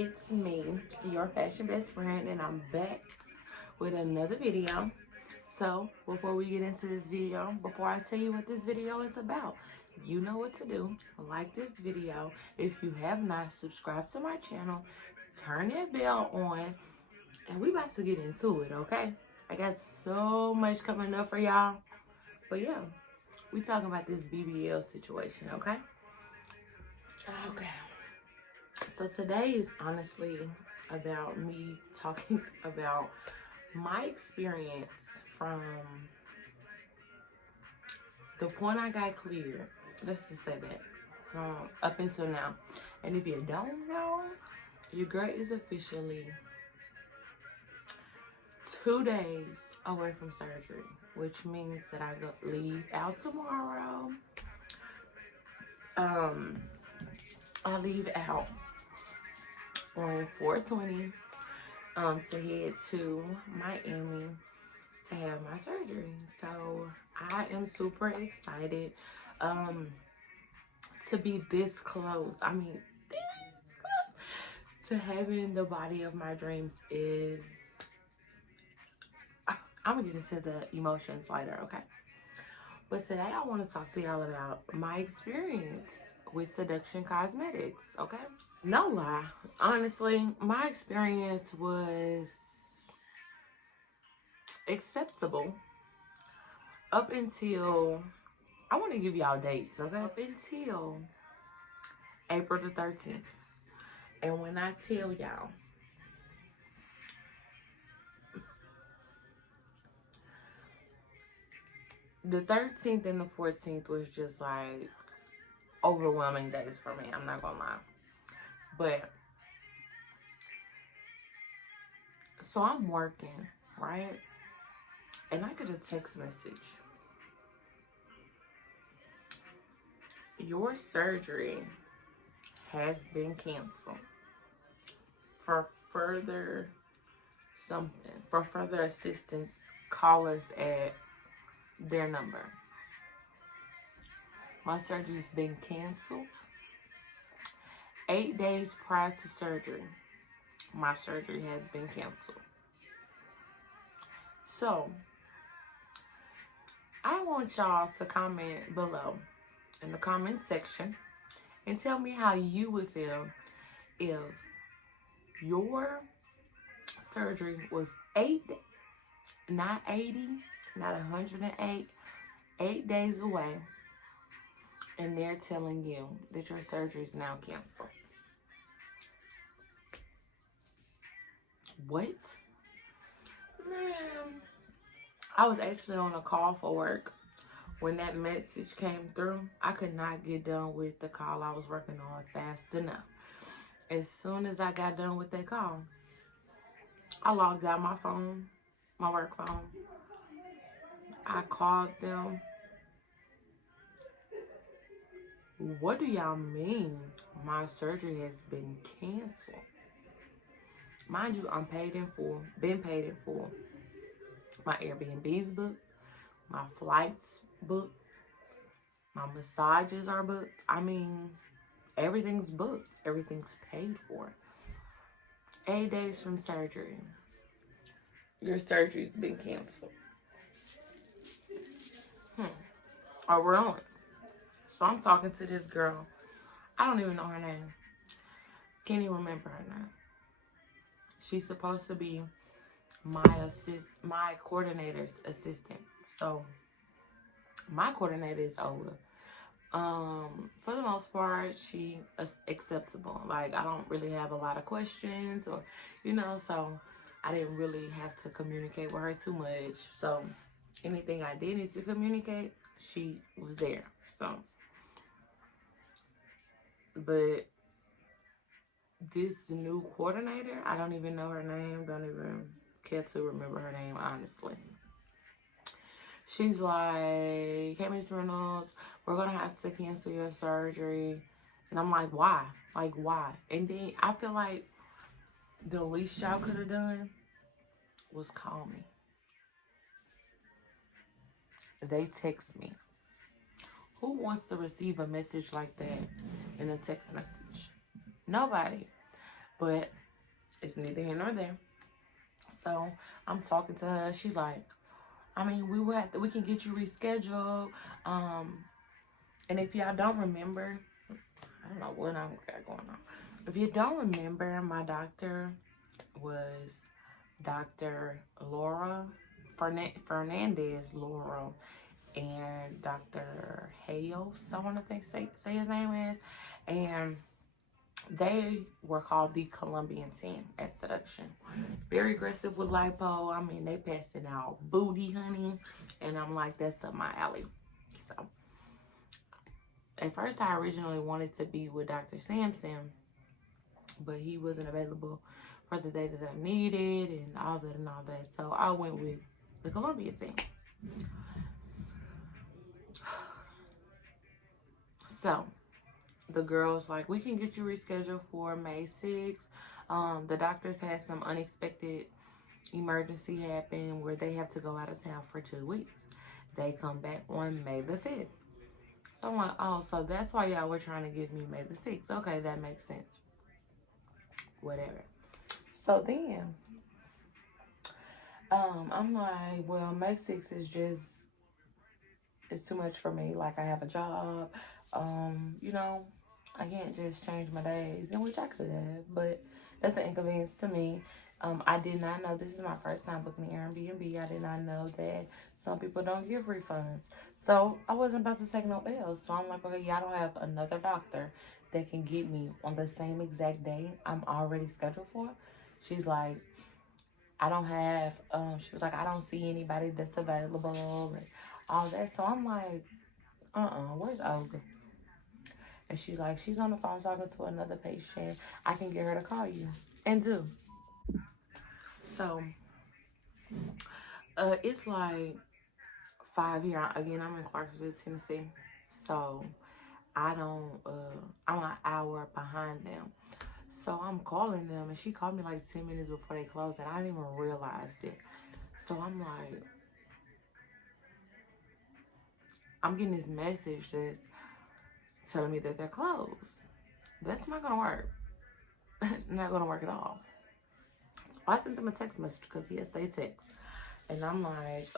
it's me, your fashion best friend, and I'm back with another video. So before we get into this video, before I tell you what this video is about, you know what to do. Like this video. If you have not, subscribe to my channel, turn that bell on, and we about to get into it, okay? I got so much coming up for y'all. But yeah, we talking about this BBL situation, okay? Okay. So today is honestly about me talking about my experience from the point I got cleared. Let's just say that. From up until now. And if you don't know, your girl is officially 2 days away from surgery, which means that I leave out tomorrow. I leave out on 4/20 to head to Miami to have my surgery. So I am super excited to be this close. I mean, this close to having the body of my dreams. Is I'm gonna get into the emotions later, okay? But today I want to talk to y'all about my experience with Seduction Cosmetics, okay? No lie, honestly, my experience was acceptable up until, I want to give y'all dates, okay? Up until April the 13th. And when I tell y'all, the 13th and the 14th was just like overwhelming days for me, I'm not gonna lie. But, so I'm working, right? And I get a text message. Your surgery has been canceled. For further assistance, call us at their number. My surgery's been canceled. 8 days prior to surgery, my surgery has been canceled. So, I want y'all to comment below in the comment section and tell me how you would feel if your surgery was not 80, not 108, 8 days away, and they're telling you that your surgery is now canceled. What? Man, I was actually on a call for work when that message came through. I could not get done with the call I was working on fast enough. As soon as I got done with that call, I logged out my phone, my work phone. I called them. What do y'all mean my surgery has been canceled? Mind you, I'm paid in full, been paid in full. My Airbnb's booked, my flights booked, my massages are booked. I mean, everything's booked, everything's paid for. 8 days from surgery, your surgery's been canceled. A ruin. So I'm talking to this girl. I don't even know her name. Can't even remember her name. She's supposed to be my coordinator's assistant. So my coordinator is over. For the most part, she is acceptable. Like, I don't really have a lot of questions, or so I didn't really have to communicate with her too much. So anything I did need to communicate, she was there. So, but this new coordinator, I don't even know her name, don't even care to remember her name, honestly. She's like, hey, Ms. Reynolds, we're going to have to cancel your surgery. And I'm like, why? Like, why? And then I feel like the least y'all could have done was call me. They text me. Who wants to receive a message like that in a text message? Nobody. But it's neither here nor there. So I'm talking to her. She's like, I mean, we can get you rescheduled. And if y'all don't remember, I don't know what I'm got going on. If you don't remember, my doctor was Dr. Laura Fernandez Laura, and Dr. Hayos, I want to think say his name is, and they were called the Colombian team at Seduction. Very aggressive with lipo. I mean, they passing out booty, honey, and I'm like, that's up my alley. So at first, I originally wanted to be with Dr. Sampson, but he wasn't available for the day that I needed and all that. So I went with the Colombian team. So the girl's like, we can get you rescheduled for May 6th. The doctors had some unexpected emergency happen where they have to go out of town for 2 weeks. They come back on May the 5th. So I'm like, oh, so that's why y'all were trying to give me May the 6th. Okay, that makes sense. Whatever. So then, I'm like, well, May 6th is just, it's too much for me. Like, I have a job. You know, I can't just change my days, in which I could have, but that's an inconvenience to me. I did not know, this is my first time booking the Airbnb. I did not know that some people don't give refunds. So I wasn't about to take no L's. So I'm like, okay, y'all don't have another doctor that can get me on the same exact day I'm already scheduled for? She's like, I don't have, she was like, I don't see anybody that's available and all that. So I'm like, where's Olga? And she's like, she's on the phone talking to another patient. I can get her to call you. And do. So, it's like 5 here. Again, I'm in Clarksville, Tennessee. So, I'm an hour behind them. So, I'm calling them. And she called me like 10 minutes before they closed. And I didn't even realize it. So, I'm like, I'm getting this message that's telling me that they're closed. That's not going to work. Not going to work at all. So I sent them a text message because, yes, they text. And I'm like,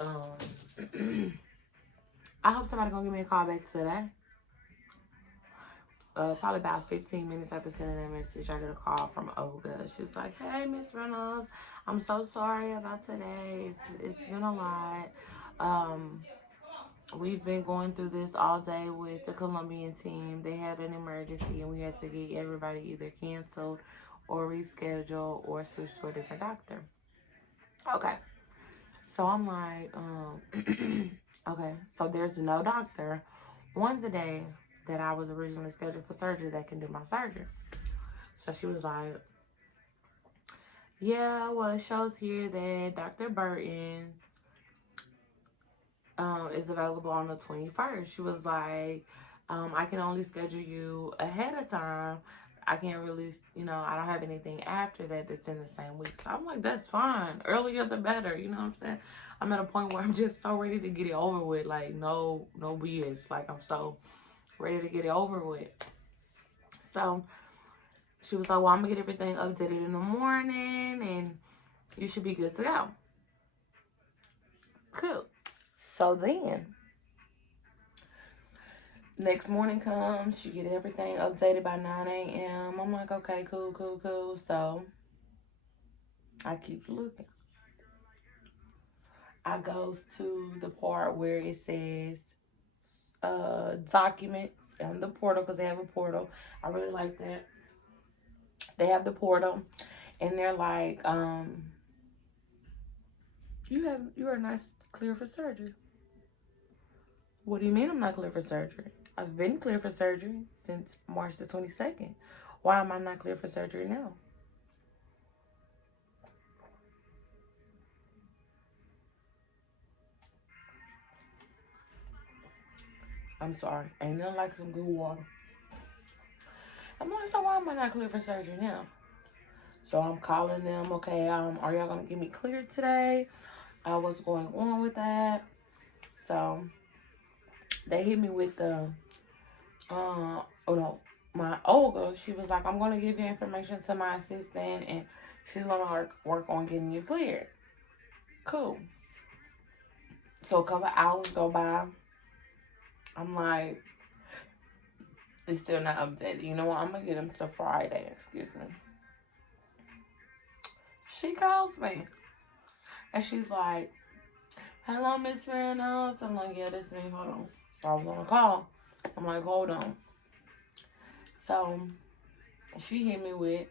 I hope somebody going to give me a call back today. Probably about 15 minutes after sending that message, I get a call from Olga. She's like, hey, Miss Reynolds, I'm so sorry about today. It's been a lot. We've been going through this all day with the Colombian team. They had an emergency and we had to get everybody either canceled or rescheduled or switch to a different doctor. Okay. So I'm like, okay. So there's no doctor on the day that I was originally scheduled for surgery that can do my surgery. So she was like, yeah, well, it shows here that Dr. Burton is available on the 21st. She was like, I can only schedule you ahead of time. I can't really, I don't have anything after that that's in the same week. So I'm like, that's fine. Earlier the better. You know what I'm saying? I'm at a point where I'm just so ready to get it over with. Like, no BS. Like, I'm so ready to get it over with. So she was like, well, I'm going to get everything updated in the morning and you should be good to go. Cool. So then, next morning comes, she get everything updated by 9 a.m. I'm like, okay, cool. So, I keep looking. I goes to the part where it says documents and the portal, because they have a portal. I really like that. They have the portal, and they're like, you are not clear for surgery. What do you mean I'm not clear for surgery? I've been clear for surgery since March the 22nd. Why am I not clear for surgery now? I'm sorry. Ain't nothing like some good water. I'm like, so why am I not clear for surgery now? So I'm calling them, okay, are y'all gonna get me cleared today? What's going on with that? So they hit me with the, oh no, my old girl, she was like, I'm going to give your information to my assistant and she's going to work on getting you cleared. Cool. So a couple hours go by. I'm like, it's still not updated. You know what? I'm going to get them till Friday. Excuse me. She calls me. And she's like, hello, Miss Reynolds. I'm like, yeah, this is me. Hold on. So I was on a call. I'm like, hold on. So she hit me with,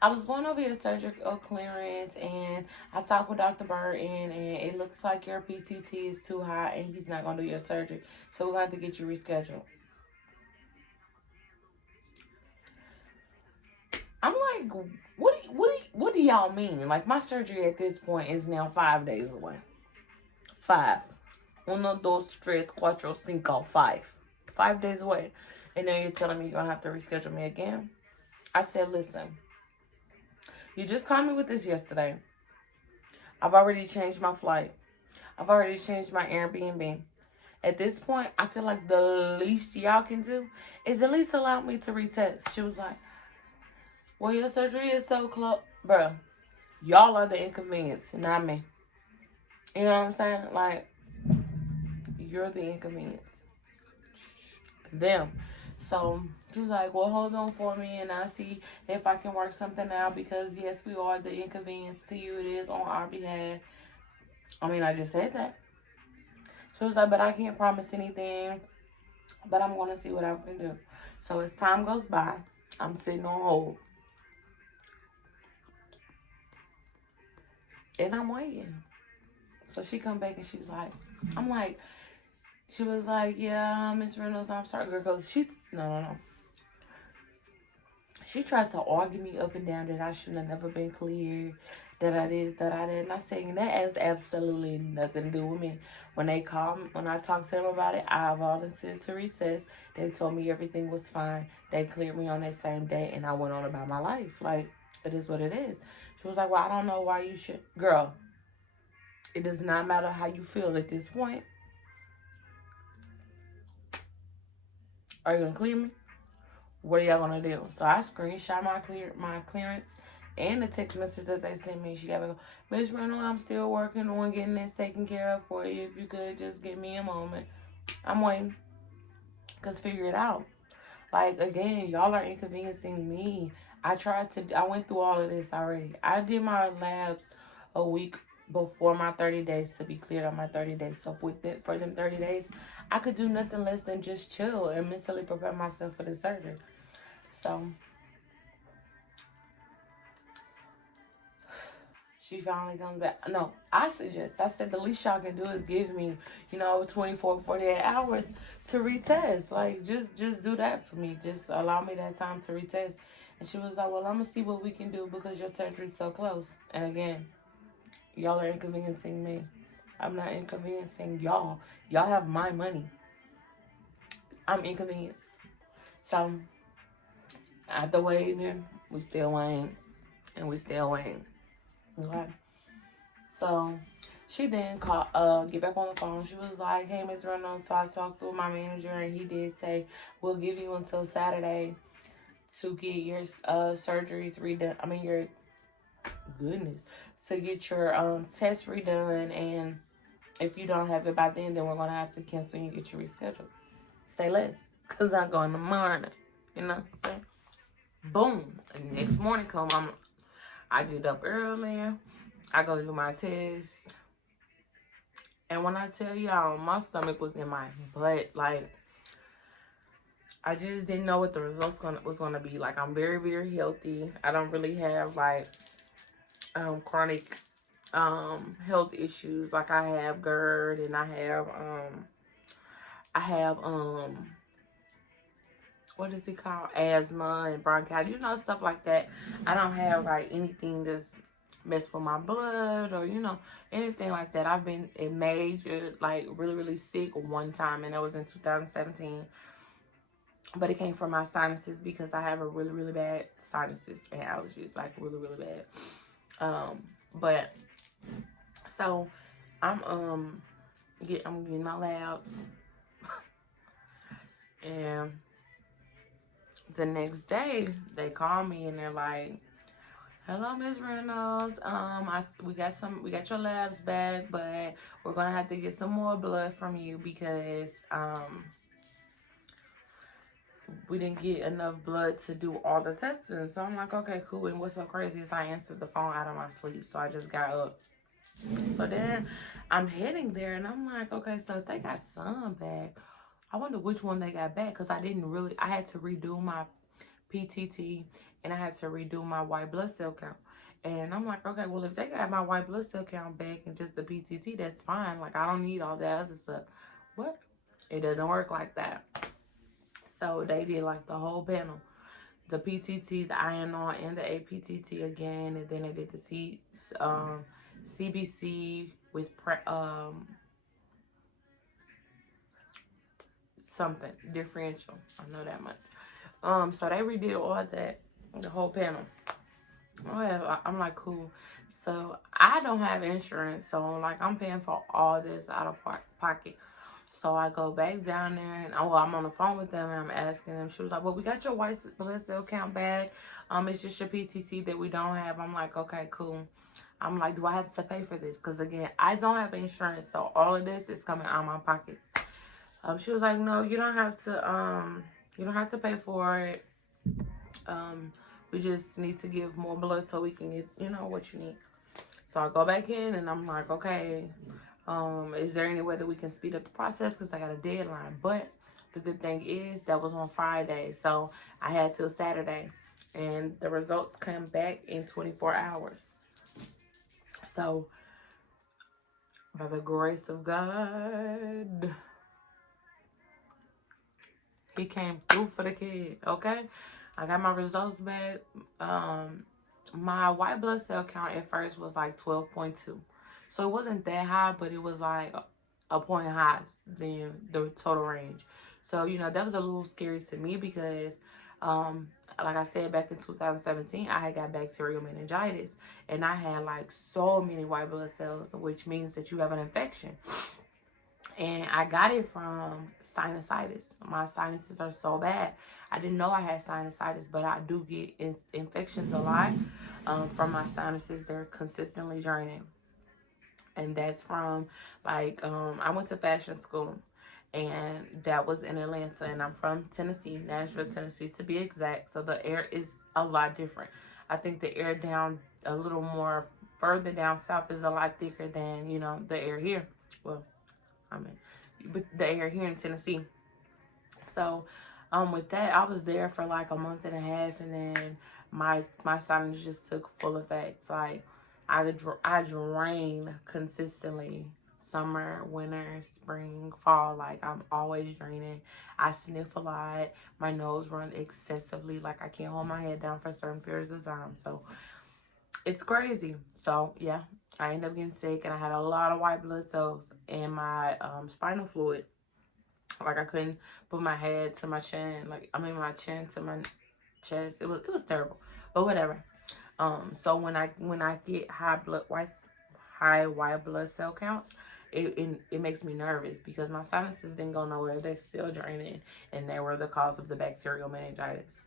I was going over your surgical clearance and I talked with Dr. Burton and it looks like your PTT is too high and he's not going to do your surgery. So we're going to have to get you rescheduled. I'm like, what do y'all mean? Like, my surgery at this point is now 5 days away. 5. 1, 2, 3, 4, 5, 5. 5 days away. And then you're telling me you're going to have to reschedule me again? I said, listen, you just called me with this yesterday. I've already changed my flight. I've already changed my Airbnb. At this point, I feel like the least y'all can do is at least allow me to retest. She was like, well, your surgery is so close. Bruh, y'all are the inconvenience, not me. You know what I'm saying? Like, you're the inconvenience. Them. So she was like, well, hold on for me and I'll see if I can work something out because, yes, we are the inconvenience to you. It is on our behalf. I mean, I just said that. She was like, but I can't promise anything, but I'm going to see what I can do. So as time goes by, I'm sitting on hold. And I'm waiting. So she come back and she was like, I'm like, she was like, yeah, Miss Reynolds, I'm sorry, girl, because no. She tried to argue me up and down that I shouldn't have never been cleared, that I did. And I said, that has absolutely nothing to do with me. When they called me, when I talked to them about it, I volunteered to recess. They told me everything was fine. They cleared me on that same day, and I went on about my life. Like, it is what it is. She was like, well, I don't know why you should. Girl, it does not matter how you feel at this point. Are you going to clear me? What are y'all gonna do? So I screenshot my clearance and the text message that they sent me. She got to go, Miss Reynolds, I'm still working on getting this taken care of for you. If you could just give me a moment. I'm waiting. Cause figure it out. Like, again, y'all are inconveniencing me. I went through all of this already. I did my labs a week before my 30 days to be cleared on my 30 days. So for them 30 days, I could do nothing less than just chill and mentally prepare myself for the surgery. So she finally comes back. No, I said the least y'all can do is give me, 24, 48 hours to retest. Like, just do that for me. Just allow me that time to retest. And she was like, well, I'm going to see what we can do because your surgery's so close. And again, y'all are inconveniencing me. I'm not inconveniencing y'all. Y'all have my money. I'm inconvenienced. So, after waiting, we still waiting. And we still waiting. Okay. So, she then called, get back on the phone. She was like, hey, Miss Reynolds. So, I talked to my manager, and he did say, we'll give you until Saturday to get your surgeries redone. I mean, to get your test redone. And if you don't have it by then we're going to have to cancel and get you rescheduled. Say less. Because I'm going tomorrow. You know what I'm saying? Boom. And the next morning I get up early. I go do my test. And when I tell y'all, my stomach was in my butt. Like, I just didn't know what the results was going to be. Like, I'm very, very healthy. I don't really have, like, chronic health issues. Like, I have GERD and I have what is it called? Asthma and bronchitis, stuff like that. I don't have like anything that's messed with my blood or, anything like that. I've been major, like really, really sick one time, and that was in 2017. But it came from my sinuses because I have a really, really bad sinuses and allergies, like really, really bad. But so I'm getting my labs. And the next day, they call me and they're like, "Hello, Miss Reynolds. We got your labs back, but we're gonna have to get some more blood from you because we didn't get enough blood to do all the testing." So I'm like, "Okay, cool." And what's so crazy is I answered the phone out of my sleep, so I just got up. So then I'm heading there, and I'm like, "Okay, so if they got some back, I wonder which one they got back," because I had to redo my PTT, and I had to redo my white blood cell count. And I'm like, okay, well, if they got my white blood cell count back and just the PTT, that's fine. Like, I don't need all that other stuff. What? It doesn't work like that. So they did like the whole panel, the PTT, the INR, and the APTT again, and then they did the CBC with something differential. I know that much. So they redid all that, the whole panel. I'm like, cool. So I don't have insurance, so like I'm paying for all this out of pocket. So I go back down there, and I'm on the phone with them, and I'm asking them. She was like, "Well, we got your white blood cell count back. It's just your PTT that we don't have." I'm like, "Okay, cool." I'm like, "Do I have to pay for this?" Because again, I don't have insurance, so all of this is coming out of my pockets. She was like, "No, you don't have to. You don't have to pay for it. We just need to give more blood so we can get, what you need." So I go back in, and I'm like, "Okay, is there any way that we can speed up the process? Because I got a deadline." But the good thing is that was on Friday, so I had till Saturday, and the results come back in 24 hours. So by the grace of God, He came through for the kid. Okay, I got my results back. My white blood cell count at first was like 12.2. So it wasn't that high, but it was like a point higher than the total range. So, that was a little scary to me because, like I said, back in 2017, I had got bacterial meningitis. And I had like so many white blood cells, which means that you have an infection. And I got it from sinusitis. My sinuses are so bad. I didn't know I had sinusitis, but I do get infections a lot from my sinuses. They're consistently draining. And that's from, like, I went to fashion school. And that was in Atlanta. And I'm from Tennessee, Nashville, Tennessee, to be exact. So the air is a lot different. I think the air down a little more further down south is a lot thicker than, the air here. Well, but the air here in Tennessee. So, with that, I was there for like a month and a half, and then my sinus just took full effect. Like, I drain consistently, summer, winter, spring, fall. Like, I'm always draining. I sniff a lot. My nose runs excessively. Like, I can't hold my head down for certain periods of time. So it's crazy. So yeah, I ended up getting sick, and I had a lot of white blood cells in my spinal fluid. Like, I couldn't put my head to my chin. My chin to my chest. It was terrible. But whatever. So when I get high white blood cell counts, it makes me nervous because my sinuses didn't go nowhere. They're still draining, and they were the cause of the bacterial meningitis.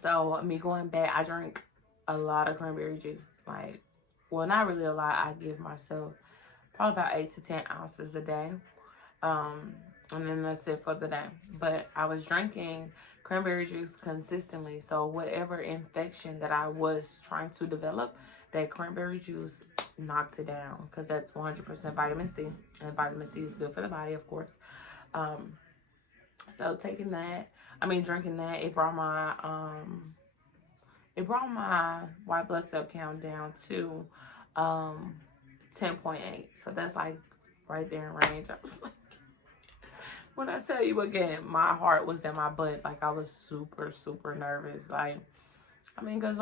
So me going back, I drank a lot of cranberry juice. Like, well, not really a lot. I give myself probably about 8 to 10 ounces a day. And then that's it for the day. But I was drinking cranberry juice consistently. So whatever infection that I was trying to develop, that cranberry juice knocked it down. Because that's 100% vitamin C. And vitamin C is good for the body, of course. So drinking that, it brought my white blood cell count down to 10.8. So that's like right there in range. I was like, when I tell you again, my heart was in my butt. Like, I was super, super nervous. Because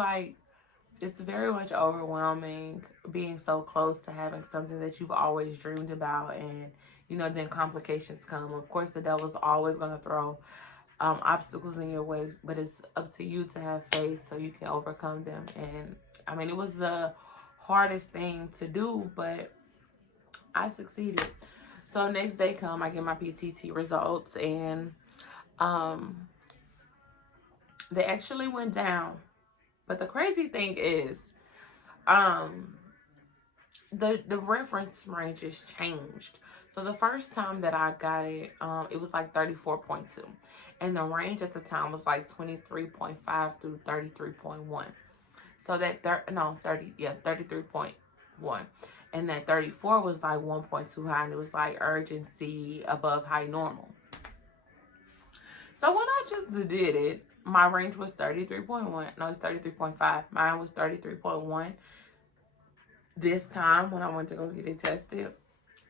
it's very much overwhelming being so close to having something that you've always dreamed about, and then complications come. Of course, the devil's always going to throw obstacles in your way, but it's up to you to have faith so you can overcome them. And it was the hardest thing to do, but I succeeded. So next day come, I get my PTT results, and They actually went down. But the crazy thing is, um, the reference ranges changed. So the first time that I got it, it was like 34.2. And the range at the time was like 23.5 through 33.1. So that 33.1. And that 34 was like 1.2 high, and it was like urgency above high normal. So when I just did it, my range was 33.1. No, it's 33.5. Mine was 33.1. This time when I went to go get it tested,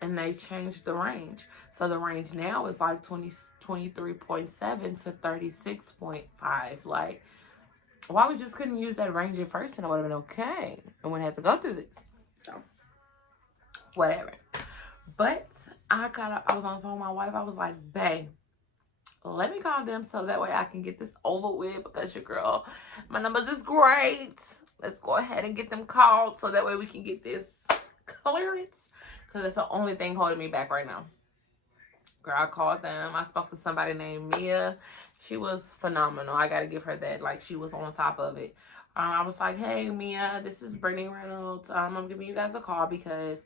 and they changed the range. So the range now is like 23.7 to 36.5. Like, why we just couldn't use that range at first and it would have been okay. I wouldn't have to go through this. So, whatever. But I was on the phone with my wife. I was like, babe, let me call them so that way I can get this over with, because your girl, my numbers is great. Let's go ahead and get them called so that way we can get this clearance, because that's the only thing holding me back right now. Girl, I called them. I spoke to somebody named Mia. She was phenomenal. I got to give her that. Like, she was on top of it. I was like, hey, Mia, this is Brittany Reynolds. I'm giving you guys a call because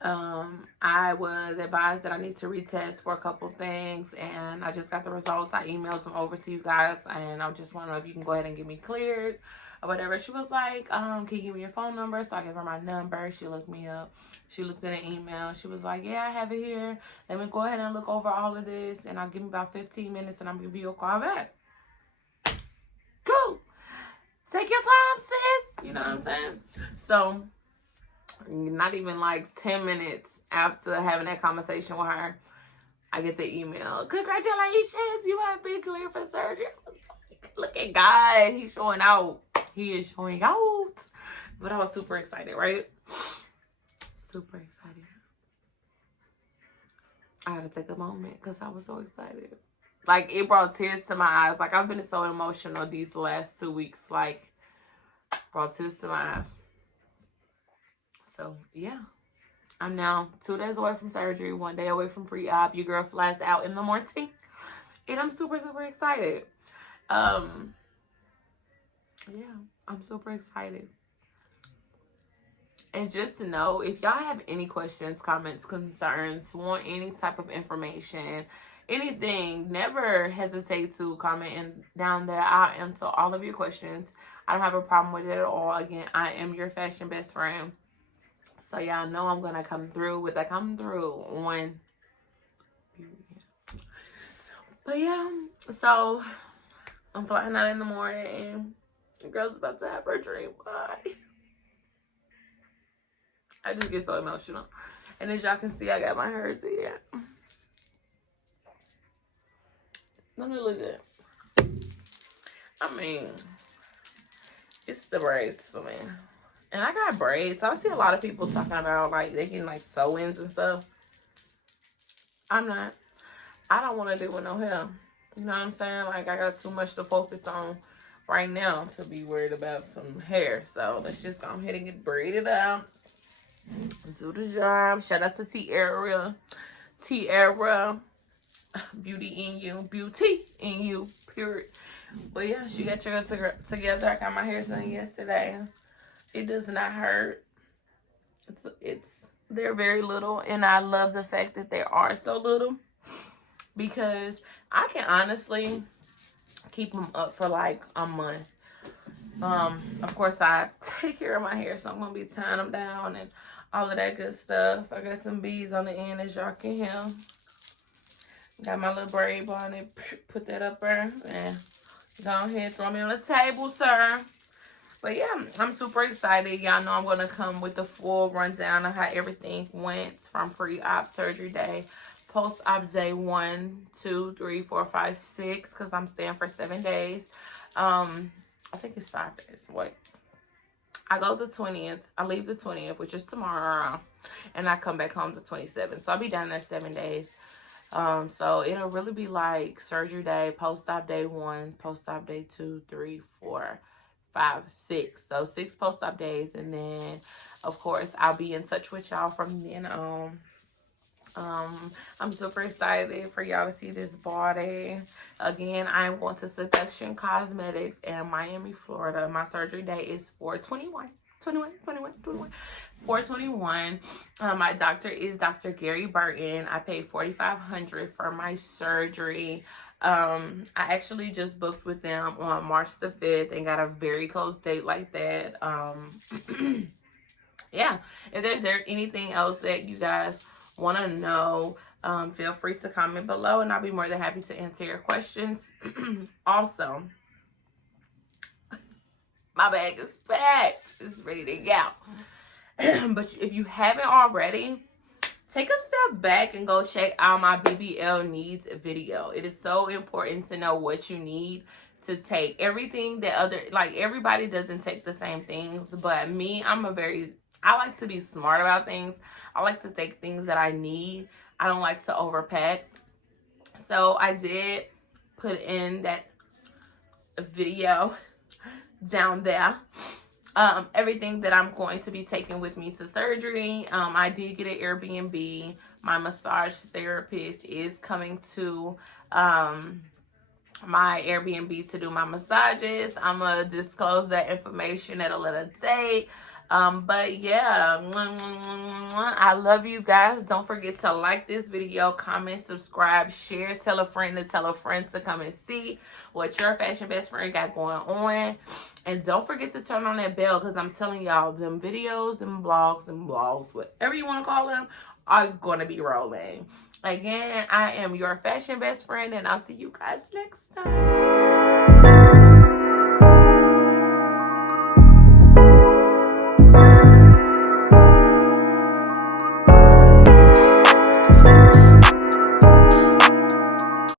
I was advised that I need to retest for a couple things, and I just got the results. I emailed them over to you guys, and I just want to know if you can go ahead and get me cleared or whatever. She was like, can you give me your phone number? So I gave her my number. She looked me up. She looked in the email. She was like, yeah, I have it here. Let me go ahead and look over all of this, and I'll give me about 15 minutes, and I'm going to give you a call back. Cool. Take your time, sis. You know what I'm saying? So, not even like 10 minutes after having that conversation with her, I get the email. Congratulations, you have been cleared for surgery. I was like, look at God. He's showing out. He is showing out. But I was super excited, right? Super excited. I had to take a moment because I was so excited. Like, it brought tears to my eyes. Like, I've been so emotional these last 2 weeks. Like, brought tears to my eyes. So, yeah. I'm now 2 days away from surgery, 1 day away from pre-op. Your girl flies out in the morning. And I'm super, super excited. Yeah, I'm super excited. And just to know, if y'all have any questions, comments, concerns, want any type of information, anything, never hesitate to comment down there. I'll answer all of your questions. I don't have a problem with it at all. Again, I am your fashion best friend. So y'all know I'm going to come through with that come through on. But yeah, so I'm flying out in the morning and the girl's about to have her dream. Bye. I just get so emotional. And as y'all can see, I got my hair here. Let me look at it. I mean, it's the braids for me. And I got braids. I see a lot of people talking about, like, they getting, like, sew-ins and stuff. I'm not. I don't want to deal with no hair. You know what I'm saying? Like, I got too much to focus on right now to be worried about some hair. So, let's just go ahead and get braided out. Do the job. Shout out to Tiara. Tiara. Beauty in you. Beauty in you. Period. But, yeah, she got yours together. I got my hair done yesterday. It does not hurt. They're very little, and I love the fact that they are so little, because I can honestly keep them up for like a month. Of course, I take care of my hair, so I'm gonna be tying them down and all of that good stuff. I got some beads on the end, as y'all can hear. Got my little braid bonnet. Put that up there and go ahead, throw me on the table, sir. But yeah, I'm super excited. Y'all know I'm going to come with the full rundown of how everything went from pre-op surgery day, post-op day 1, 2, 3, 4, 5, 6, because I'm staying for 7 days. I think it's 5 days. Wait. I go the 20th. I leave the 20th, which is tomorrow, and I come back home the 27th. So I'll be down there 7 days. So it'll really be like surgery day, post-op day 1, post-op day 2, 3, 4, 5, 6. So 6 post-op days, and then of course I'll be in touch with y'all from then on. I'm super excited for y'all to see this body. Again, I'm going to Seduction Cosmetics in Miami, Florida. My surgery date is 4/21. 4/21. My doctor is Dr. Gary Burton. I paid $4,500 for my surgery. I actually just booked with them on March the 5th and got a very close date like that. Yeah, if there's anything else that you guys want to know, feel free to comment below and I'll be more than happy to answer your questions. Also, my bag is packed. It's ready to go. But if you haven't already, take a step back and go check out my BBL needs video. It is so important to know what you need to take. Everything that everybody doesn't take the same things, but me, I like to be smart about things. I like to take things that I need. I don't like to overpack. So I did put in that video down there. Everything that I'm going to be taking with me to surgery. I did get an Airbnb. My massage therapist is coming to my Airbnb to do my massages. I'm gonna disclose that information at a later date. But yeah, I love you guys. Don't forget to like this video, comment, subscribe, share, tell a friend to come and see what your fashion best friend got going on. And don't forget to turn on that bell, because I'm telling y'all, them videos, them blogs, whatever you want to call them, are going to be rolling. Again, I am your fashion best friend, and I'll see you guys next time.